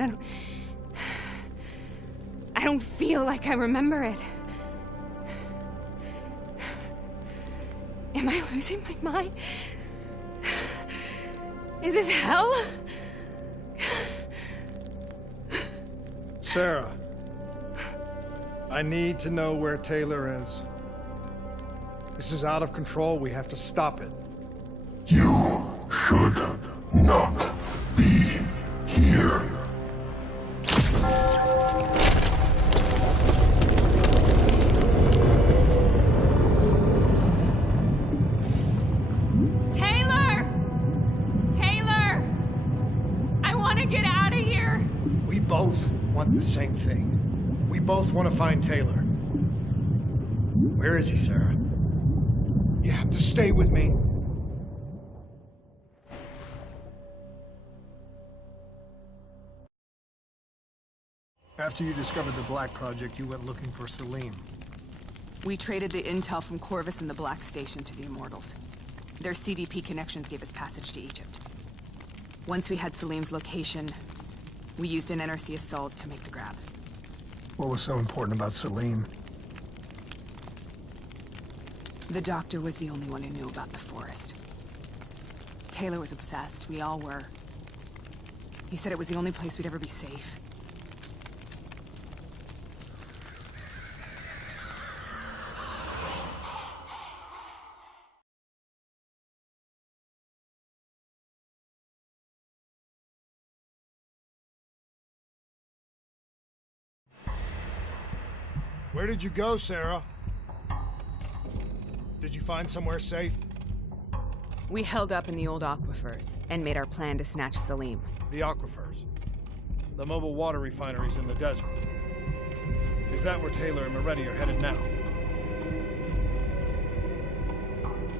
I don't feel like I remember it. Am I losing my mind? Is this hell? Sarah, I need to know where Taylor is. This is out of control. We have to stop it. You should not be here. Taylor! Taylor! I want to get out of here! We both want the same thing. We both want to find Taylor. Where is he, Sarah? You have to stay with me. After you discovered the Black Project, you went looking for Salim. We traded the intel from Corvus and the Black Station to the Immortals. Their CDP connections gave us passage to Egypt. Once we had Salim's location, we used an NRC assault to make the grab. What was so important about Salim? The doctor was the only one who knew about the forest. Taylor was obsessed. We all were. He said it was the only place we'd ever be safe. Where did you go, Sarah? Did you find somewhere safe? We held up in the old aquifers and made our plan to snatch Salim. The aquifers. The mobile water refineries in the desert. Is that where Taylor and Moretti are headed now?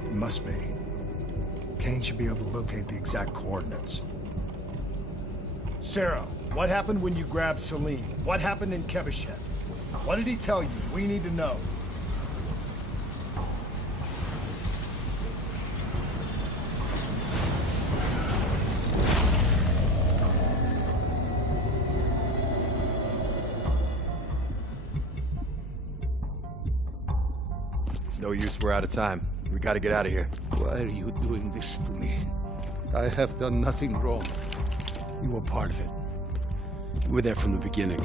It must be. Kane should be able to locate the exact coordinates. Sarah, what happened when you grabbed Salim? What happened in Kevashet? What did he tell you? We need to know. It's no use, we're out of time. We gotta get out of here. Why are you doing this to me? I have done nothing wrong. You were part of it. You were there from the beginning.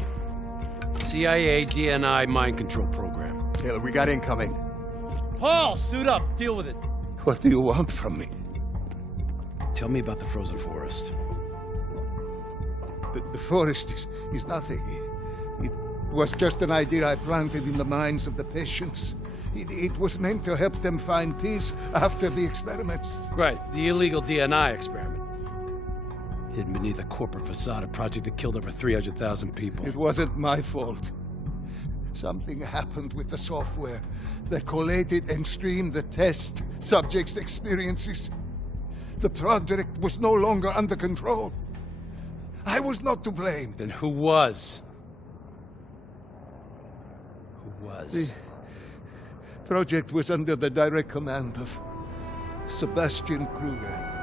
CIA DNI mind control program. Taylor, we got incoming. Paul, suit up. Deal with it. What do you want from me? Tell me about the frozen forest. The forest is nothing. It was just an idea I planted in the minds of the patients. It was meant to help them find peace after the experiments. Right, the illegal DNI experiment. Hidden beneath a corporate facade, a project that killed over 300,000 people. It wasn't my fault. Something happened with the software that collated and streamed the test subjects' experiences. The project was no longer under control. I was not to blame. Then who was? Who was? The project was under the direct command of Sebastian Kruger,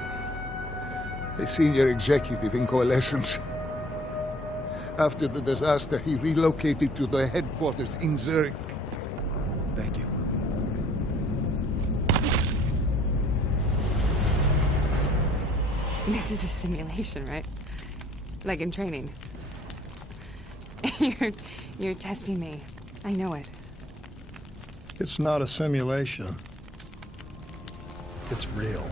a senior executive in Coalescence. After the disaster, he relocated to the headquarters in Zurich. Thank you. This is a simulation, right? Like in training. You're testing me. I know it. It's not a simulation. It's real.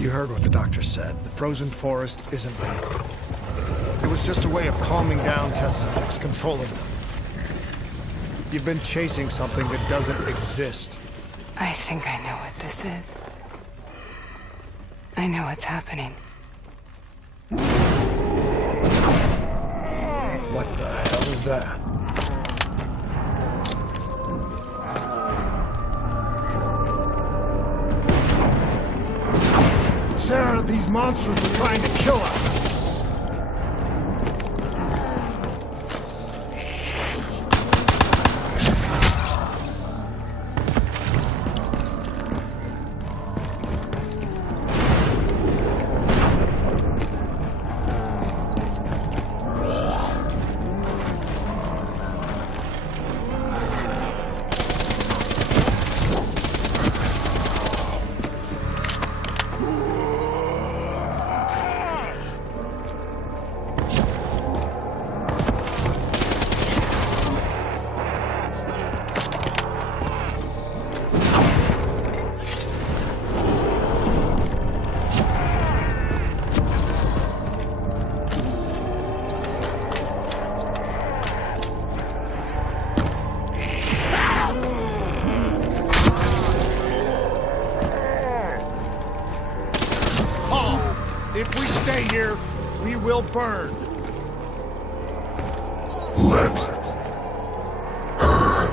You heard what the doctor said. The frozen forest isn't real. It was just a way of calming down test subjects, controlling them. You've been chasing something that doesn't exist. I think I know what this is. I know what's happening. What the hell is that? Sarah, these monsters are trying to kill us. If we stay here, we will burn. Let her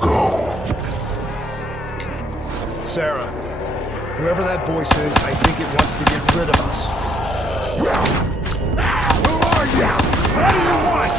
go. Sarah, whoever that voice is, I think it wants to get rid of us. Who are you? What do you want?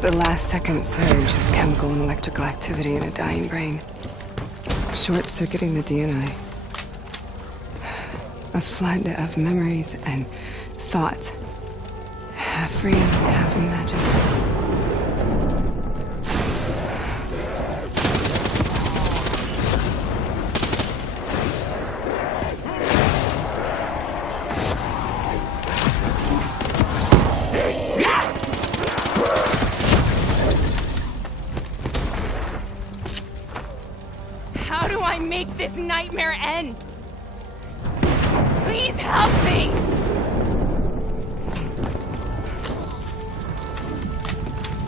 The last second surge of chemical and electrical activity in a dying brain. Short-circuiting the DNA. A flood of memories and thoughts. Half real, half imagined. How do I make this nightmare end? Please help me!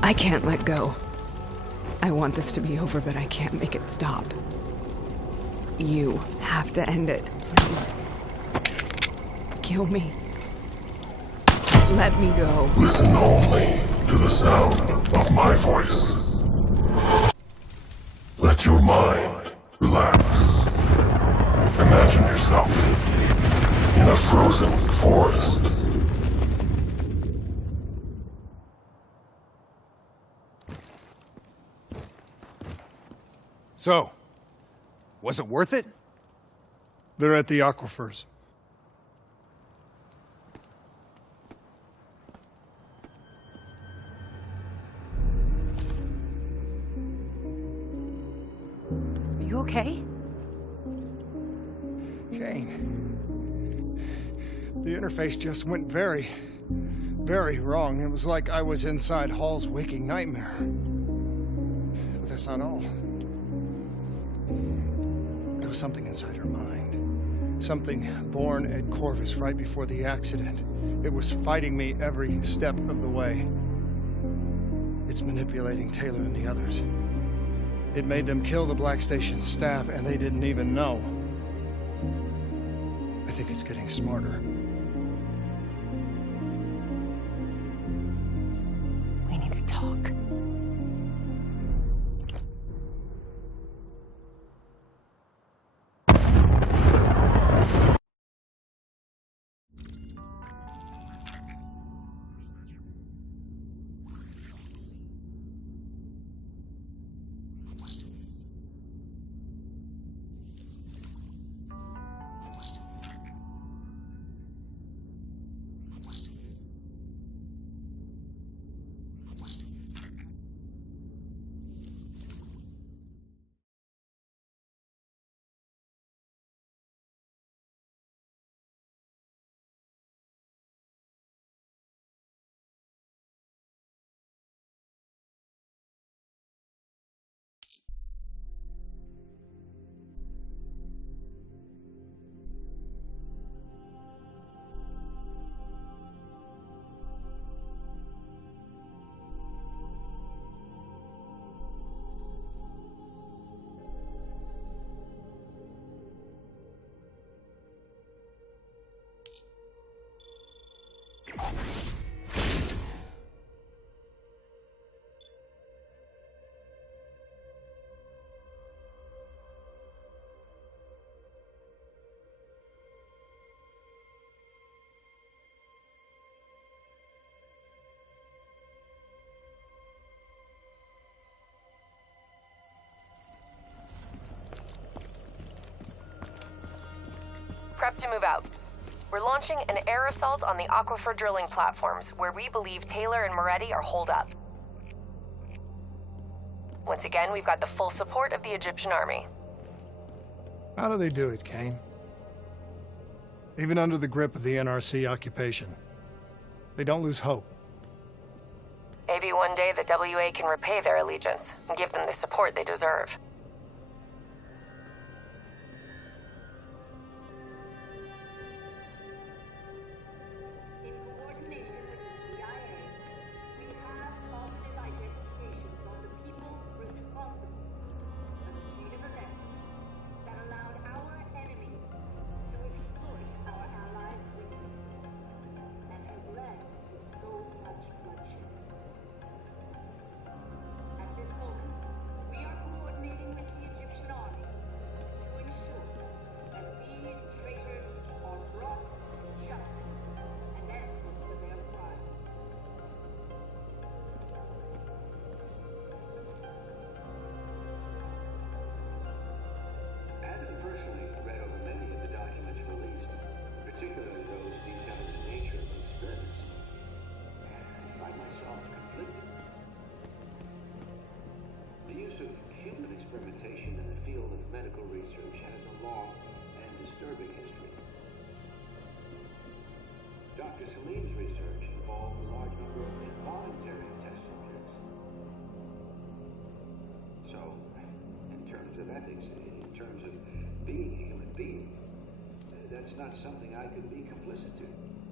I can't let go. I want this to be over, but I can't make it stop. You have to end it, please. Kill me. Let me go. Listen only to the sound of my voice. Let your mind relax. Imagine yourself in a frozen forest. So, was it worth it? They're at the aquifers. You okay? Kane. The interface just went very wrong. It was like I was inside Hall's waking nightmare. But that's not all. There was something inside her mind. Something born at Corvus right before the accident. It was fighting me every step of the way. It's manipulating Taylor and the others. It made them kill the Black Station staff, and they didn't even know. I think it's getting smarter. We need to talk. Prep to move out. We're launching an air assault on the aquifer drilling platforms, where we believe Taylor and Moretti are holed up. Once again, we've got the full support of the Egyptian army. How do they do it, Kane? Even under the grip of the NRC occupation, they don't lose hope. Maybe one day the WA can repay their allegiance and give them the support they deserve. Dr. Salim's research involved a large number of involuntary test subjects. So, in terms of ethics, in terms of being a human being, that's not something I could be complicit to.